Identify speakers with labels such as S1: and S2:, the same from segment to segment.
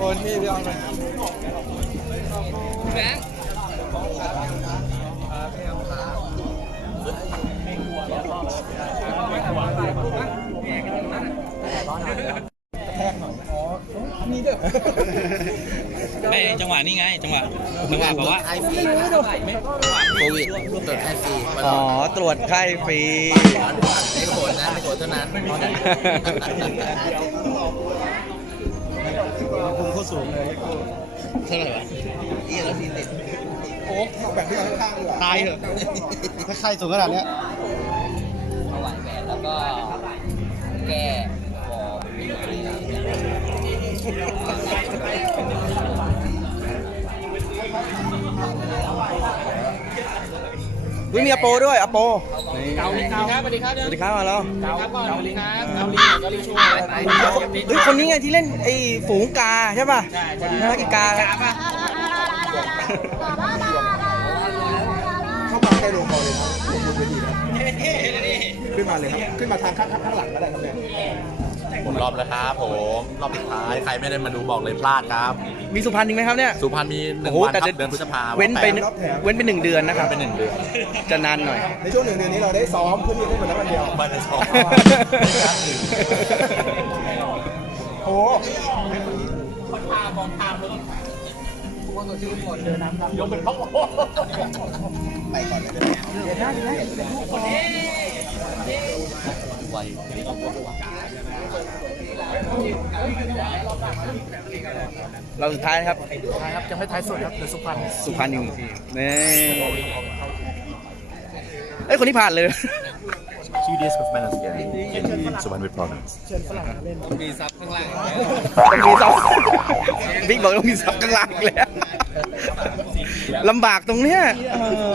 S1: คนที่เดียวกัน
S2: แบงค์
S1: นี่เด้อ
S2: ไม่จังหวะนี้ไง จังหวะจังหวะบอกว่า
S3: ไอฟรีโควิดตรวจไอฟรีมา
S2: อ๋อ ตรวจไข้ฟรี
S3: ไม่โกรธนะไม่โกรธเท่านั้น
S1: คุณโค ตรสูงเลย
S3: เท่าไหร่วะยี่แล้วสี่สิบ
S1: โอ้แบบที่ข้างๆดีกว่าตายเถอะถ้าใครสูงขนาดเนี้ย
S4: ถวายแหวนแล้วก็แก้วอ ปี
S2: วิมีอโปด้วยอโป
S1: เกาหลีครับสวัสดีครับ
S2: สวัสดีครับมาแล้ว
S1: เกาเกาหลีครับเกาหลีเกาหลีช่วย
S2: เฮ้ยคนนี้ไงที่เล่นไอ้ฝูงกาใช่ป่ะนักกีกา
S1: เข้ามาใกล้โรงพยาบาลเลยนะลงบนเวทีนะขึ้นมาเลยครับ ขึ้นมาทางข้างข้างหลังก็ได้ครับเนี่ย
S3: ผมรอบแล้วครับผมรอบสุดท้ายใครไม่ได้มาดูบอกเลยพลาดครับ
S2: มีสุพรรณจริงไหมครับเนี่ย
S3: สุพรรณมีหนึ่
S2: โอ้
S3: ง
S2: โห
S3: วันค
S2: แต่
S3: รับ
S2: จะ
S3: เดือนพฤษภา
S2: เว้นไป
S3: แปด
S2: เว้นไปหนึ่งเดือนนะครับ
S3: เป็นหนึ่งเดือน
S2: จะนานหน่อย
S1: ในช่วงหนึ่งเดือนนี้เราได้ซ้อมเพื่อที่จะได้มาแล้ววันเดียว
S3: วันละสอง
S1: โอ้ไปก่อน เลยเดี๋ยวนะเดี๋ยวนะ
S2: เราสุดท้ายนะครับ
S1: ครับยังไม่ท้ายสุดครับเดี๋ยวสุพรรณ
S2: สุพรรณอีกหนึ่งทีนี่เอ้ยคนที่ผ่านเลย
S3: Two days of Men's Game in Suvarna Province
S2: มีซับข้างล่างต้องมีซับบิ๊กบอกต้องมีซับข้างล่างอีกแล้วลำบากตรงเนี้ยเออ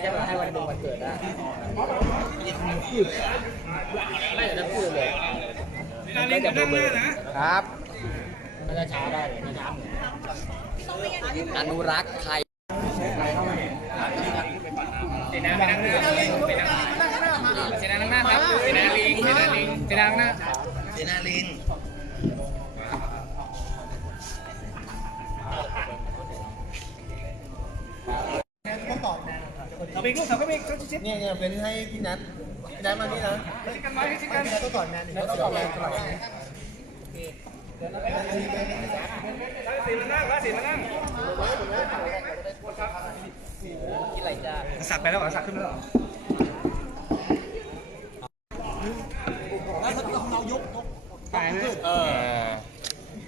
S1: แค่
S4: แบบให้วันดูวันเกิดได้ไม่เดี๋ยวจะพูดเลยก็จะเบอร์
S1: ครับ
S4: ก็จะช้าได้ไม่ช้าอนุรักษ์ไทยไปนั่งหน้าไปนั่งเสนานั่งหน้าครับเสนาลิงเสนา ลิงเสนานั่งหน้า
S3: เจนาลิง
S1: เนี่ยเนี่ยเป็นให้พี่นัทพี่นัทมานี่นะชิกันไว้ชิกันต้องก่อนนะต้องก่อนนะก่อนนะ
S4: ที่ไรจ้า
S2: สักไปแล้วเหรอสักขึ้นแล้วเหรอ
S4: เองโอ้พี่ดิบเนี่ยเองเยอะเยอะเยอะเยอะเยอะเยอะเยอะอะมาเลยด้านนี้มาเลยเออเ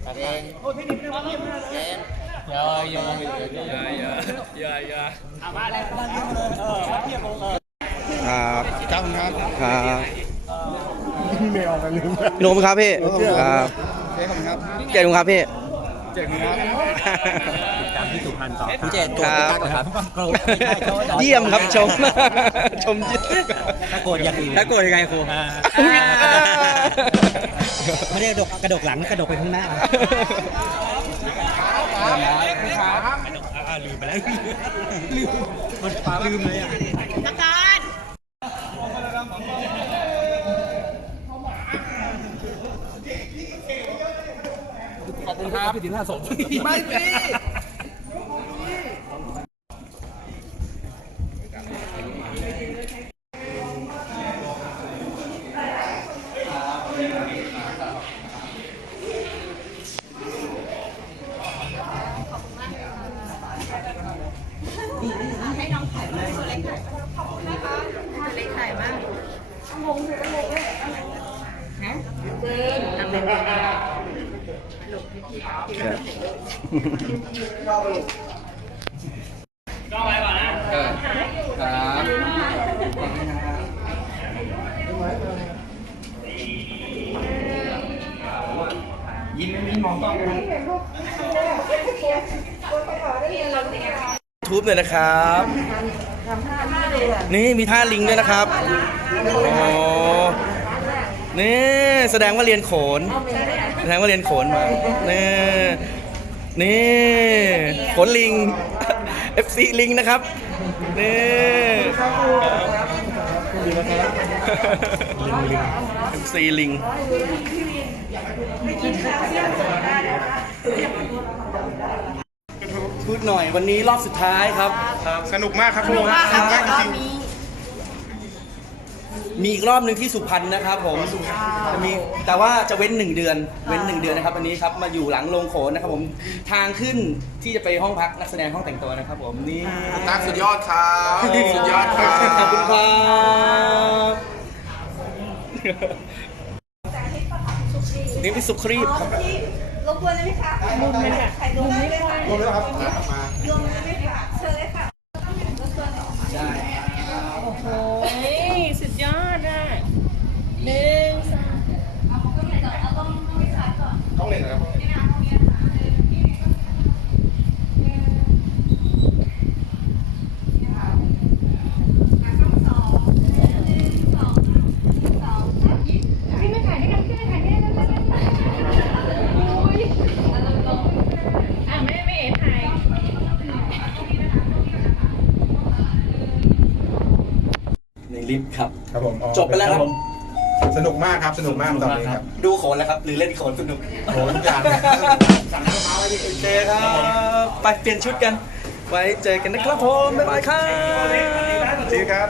S4: พียบเลย
S2: ครับ
S1: เจ้าคุณครับ
S2: ครับ
S1: พี่เมย์ออกกันลืม
S2: พี่โนมครับพี่ครับ
S1: เจ๊ขอบคุณครับ
S2: เจดุงครับพี่
S1: เจ๊ขอบคุณครับ
S3: ตามที่สุพรรณต่อ
S4: พี่เจน
S2: ครับ
S4: ครับ
S2: เยี่ยมครับชมชมเยี่ยม
S4: ถ้าโกรธอย่างอื่น
S2: ถ้าโกรธยังไงครู
S4: ไม่ได้กระดกกระดกหลังกระดกไปข้างหน้าลืมไปแล้ว ลืมมันลืมเลยอะ
S1: ขอบคุณครับพี่ดินห้าสมไม่พี่
S5: ก็ไปก่อนนะเออครับยิ้มไม่มมองกล้องนะทูบ
S2: เลยนะครับ นี่มีท่าลิงด้วยนะครับโอ้นี่แสดงว่าเรียนโขน แสดงว่าเรียนโขนมาเนี่ นี่โขนลิง FC ลิงนะครับ นี่ลิงลิง FC ลิงพูดหน่อยวันนี้รอบสุดท้ายครับ
S6: สนุกมากครับสนุก
S5: ว่าค่ะแต่รอบ
S6: จริง
S5: นี้
S2: มีอีกรอบหนึ่งที่สุพรรณนะครับผมจะมีแต่ว่าจะเว้นหนึ่งเดือน เว้นหนึ่งเดือนนะครับอันนี้ครับมาอยู่หลังโรงโขนนะครับผมทางขึ้นที่จะไปห้องพักนักแสดงห้องแต่งตัวนะครับ ผมนี่
S3: ๆตั้งสุดยอดครับสุดยอดครับ
S2: ขอบคุณครับนี่พี่สุครีบครับ
S5: รบกวนได้ไหมคะมุมมันแบบมุมไม่ค่อย
S6: ๆรวมแล้วครับมา
S5: รวมได้ไหมคะเชิญเลยค่ะ
S2: ได้
S5: โอ้โหสุดยอดอะหนึ่งสอง
S6: ต้องเล่นนะครับ
S5: พี่ไม่ถ่ายด้วยกันพี่ไม่ถ่ายด้วยกันอุ้ยอะไม่ไม่เอ๋ถ่าย
S2: ในลิฟต์ครับ
S6: ครับผมอ๋อ
S2: จบ ไปแล้วครับ
S6: สนุกมากครับ สนุกมากตอนนี้ครับ
S2: ดูโขนแล้วครับ หรือเล่นโขนสนุก
S6: โอ้โหทุกอย่าง
S2: โอเคครับ ไปเปลี่ยนชุดกัน ไว้เจอกันนะครับผม บ๊ายบายครับ
S6: จริงครับ